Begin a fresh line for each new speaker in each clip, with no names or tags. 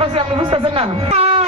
Você yang lulus ke.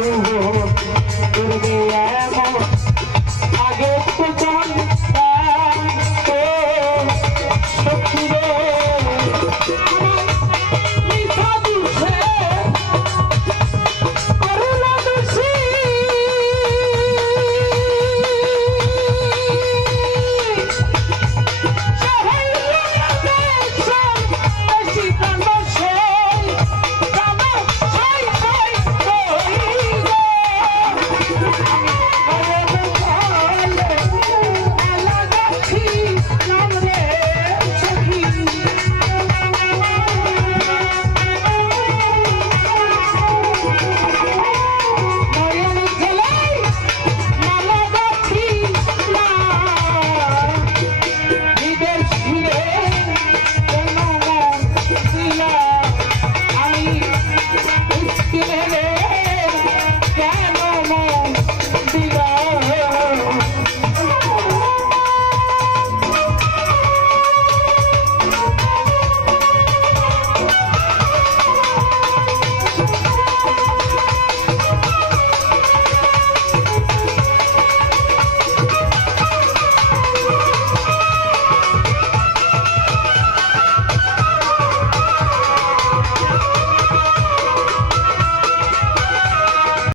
oh, oh.